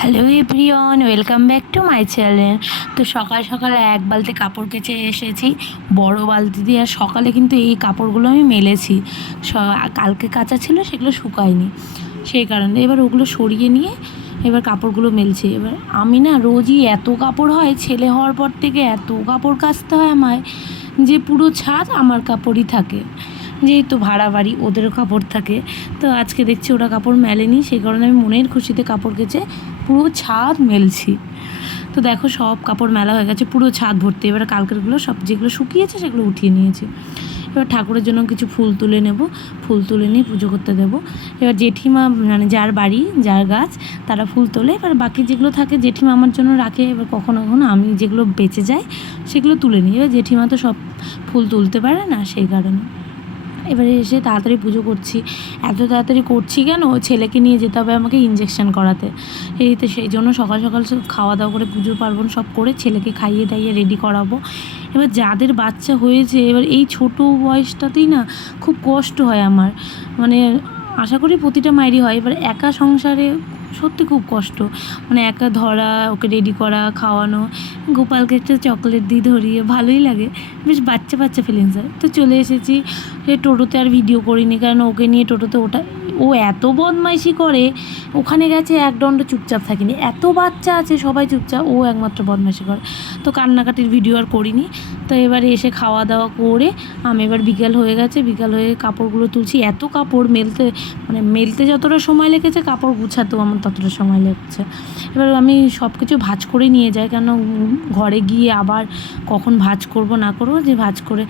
Hello everyone, welcome back to my channel. তো সকাল সকাল এক বালতি কাপড় কেচে এসেছি বড় বালতি দিয়ে। আর সকালে কিন্তু এই কাপড়গুলো আমি মেলেছি, কালকে কাচা ছিল, সেগুলো শুকায়নি, সেই কারণে এবার ওগুলো সরিয়ে নিয়ে এবার কাপড়গুলো মেলছি। এবার আমি না রোজই এত কাপড় হয়, ছেলে হওয়ার পর থেকে এত কাপড় কাচতে হয় আমায় যে পুরো ছাদ আমার কাপড়ই থাকে। যেহেতু ভাড়া বাড়ি, ওদেরও কাপড় থাকে। তো আজকে দেখছি ওরা কাপড় মেলেনি, সেই কারণে আমি মনের খুশিতে কাপড় কেচে পুরো ছাদ মেলছি। তো দেখো সব কাপড় মেলা হয়ে গেছে, পুরো ছাদ ভর্তি। এবার কালকেরগুলো সব যেগুলো শুকিয়েছে সেগুলো উঠিয়ে নিয়েছি। এবার ঠাকুরের জন্য কিছু ফুল তুলে নেব, ফুল তুলে নিয়ে পুজো করতে দেবো। এবার জেঠিমা, মানে যার বাড়ি, যার গাছ, তারা ফুল তোলে। এবার বাকি যেগুলো থাকে জেঠিমা আমার জন্য রাখে। এবার কখনো কখনো আমি যেগুলো বেঁচে যায় সেগুলো তুলে নিই। এবার জেঠিমা তো সব ফুল তুলতে পারে না, সেই কারণে এবারে এসে তাড়াতাড়ি পুজো করছি। এত তাড়াতাড়ি করছি কেন, ছেলেকে নিয়ে যেতে হবে আমাকে ইঞ্জেকশন করাতে। তো সেই জন্য সকাল সকাল খাওয়া দাওয়া করে পুজো পার্বণ সব করে ছেলেকে খাইয়ে দাইয়ে রেডি করাবো। এবার যাদের বাচ্চা হয়েছে, এবার এই ছোট বয়সটাতেই না খুব কষ্ট হয় আমার, মানে আশা করি প্রতিটা মায়েরই হয়। এবার একা সংসারে সত্যি খুব কষ্ট, মানে একা ধরা, ওকে রেডি করা, খাওয়ানো। গোপালকে একটা চকলেট দিয়ে ধরিয়ে ভালোই লাগে, বেশ বাচ্চা বাচ্চা ফিলিংস হয়। তো চলে এসেছি। টোটোতে আর ভিডিও করিনি, কারণ ওকে নিয়ে টোটোতে ও এত বদমাইশি করে। ওখানে গেছে এক দণ্ড চুপচাপ থাকিনি, এত বাচ্চা আছে সবাই চুপচাপ, ও একমাত্র বদমাইশি করে। তো কান্নাকাটির ভিডিও আর করিনি। তো এবারে এসে খাওয়া দাওয়া করে আমি এবার বিকেল হয়ে গেছে, বিকেল হয়ে কাপড়গুলো তুলছি। এত কাপড় মেলতে, মানে মেলতে যতটা সময় লেগেছে কাপড় গুছাতেও আমার ততটা সময় লেগেছে। এবার আমি সব কিছু ভাঁজ করে নিয়ে যাই, কেন ঘরে গিয়ে আবার কখন ভাঁজ করব না করবো, যে ভাঁজ করে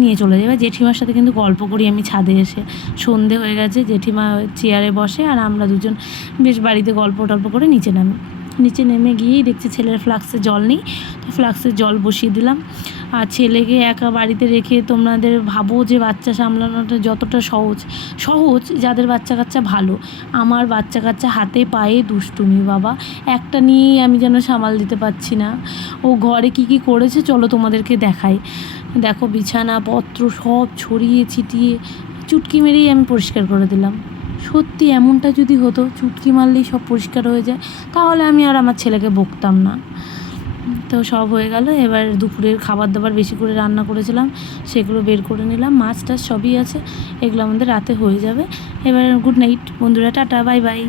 নিয়ে চলে যাই। এবার জেঠিমার সাথে কিন্তু গল্প করি আমি ছাদে এসে। সন্ধে হয়ে গেছে, জেঠিমা চেয়ারে বসে আর আমরা দুজন বেশ বাড়িতে গল্প টল্প করে নিচে নামি। নিচে নেমে গিয়েই দেখছি ছেলের ফ্লাক্সে জল নেই, তো ফ্লাক্সে জল বসিয়ে দিলাম। আর ছেলেকে একা বাড়িতে রেখে তোমাদের ভাবো যে বাচ্চা সামলানোটা যতটা সহজ যাদের বাচ্চা কাচ্চা ভালো। আমার বাচ্চা কাচ্চা হাতে পায়ে দুষ্টুমি বাবা, একটা নিয়েই আমি যেন সামাল দিতে পারছি না। ও ঘরে কি করেছে চলো তোমাদেরকে দেখাই। দেখো বিছানাপত্র সব ছড়িয়ে ছিটিয়ে চুটকি মেরেই আমি পরিষ্কার করে দিলাম। সত্যি এমনটা যদি হতো, চুটকি মারলেই সব পরিষ্কার হয়ে যায়, তাহলে আমি আর আমার ছেলেকে বকতাম না। তো সব হয়ে গেল। এবার দুপুরের খাবার দাবার বেশি করে রান্না করেছিলাম, সেগুলো বের করে নিলাম। মাছ টাছ সবই আছে, এগুলো আমাদের রাতে হয়ে যাবে। এবার গুড নাইট বন্ধুরা, টাটা, বাই বাই।